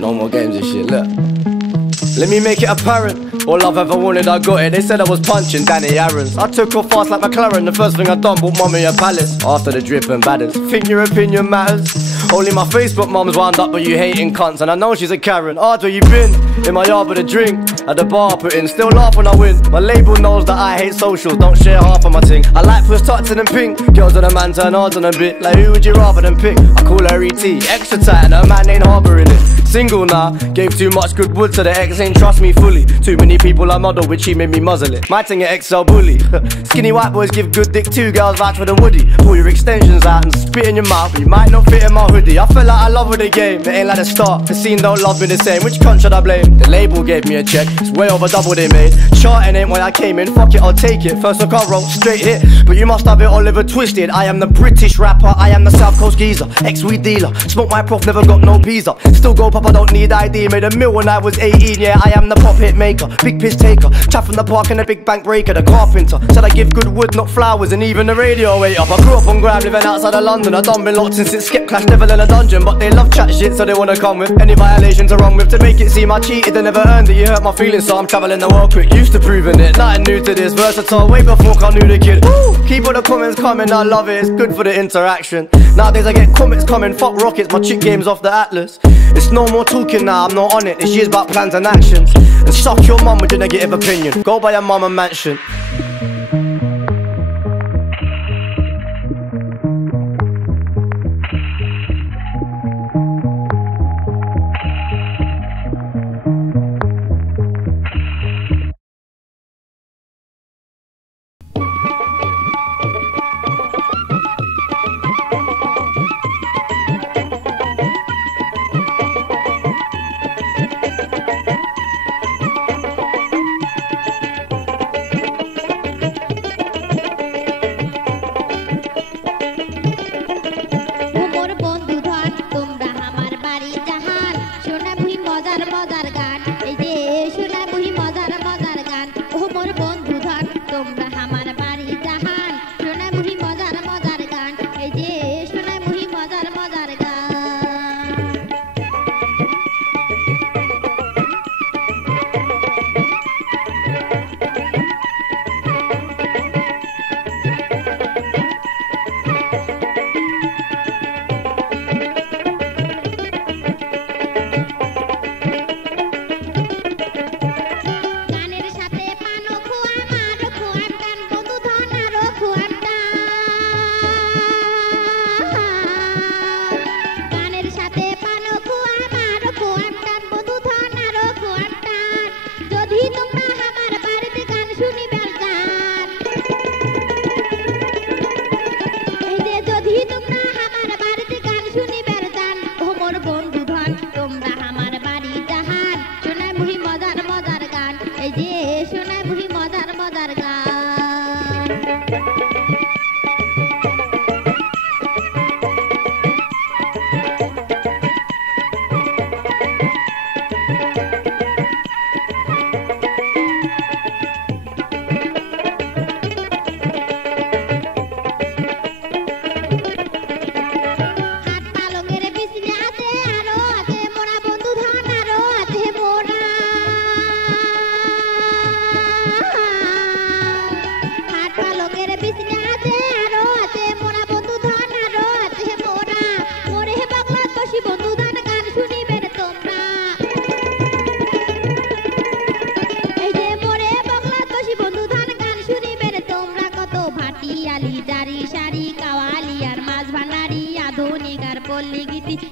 no more games and shit, look. Let me make it apparent, all I've ever wanted I got it. They said I was punching Danny Aaron's. I took off fast like McLaren. The first thing I done, bought mommy a palace. After the drip and badders, think your opinion matters? Only my Facebook mom's wound up, but you hating cunts. And I know she's a Karen. Where you been? In my yard with a drink, at the bar putting, still laugh when I win. My label knows that I hate socials, don't share half of my ting. I like push tucks and pink, girls and a man turn hard on a bit. Like who would you rather than pick? I call her ET, extra tight and her man ain't harbouring it. Single now, gave too much good wood to the ex, ain't trust me fully. Too many people I model with, she made me muzzle it. My thing at XL bully. Skinny white boys give good dick too, girls vouch for the woody. Pull your extensions out and spit in your mouth, but you might not fit in my hoodie. I feel like I love with the game, it ain't like the start. The scene don't love me the same, which cunt should I blame? The label gave me a check, it's way over double they made. Charting ain't why I came in, fuck it, I'll take it. First look I wrote, straight hit, but you must have it Oliver twisted. I am the British rapper, I am the South Coast geezer, ex-weed dealer. Smoke my prof, never got no visa. Still go pop, I don't need ID. Made a mill when I was 18, yeah, I am the pop hit maker, big piss taker. Chat from the park and a big bank breaker, the carpenter. Said I give good wood, not flowers, and even the radio wait up. I grew up on Grime, living outside of London. I done been locked since it Skip Clash, never in a dungeon. But they love chat shit, so they wanna come with any violations are wrong with. To make it seem I cheated, they never earned it. You hurt my feelings, so I'm travelling the world quick. Used to proving it, nothing new to this. Versatile, way before I knew the kid. Woo! Keep all the comments coming, I love it, it's good for the interaction. Nowadays I get comments coming, fuck rockets, my chick game's off the Atlas. It's no more talking now, I'm not on it. This year's about plans and actions. And suck your mum with your negative opinion. Go buy your mum a mansion.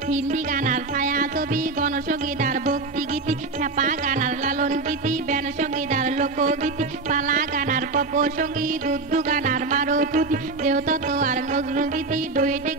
Hindi গানার ছায়া ছবি, গণসঙ্গীতার ভক্তি গীতি, খেপা গানার লালন গীতি, ban সঙ্গীতার লোকগীতি, পালা গানার pop সঙ্গীত, উর্দু গানার মারো তুতি, দেহতত্ত্ব আর নজরুল গীতি, ডুয়েটে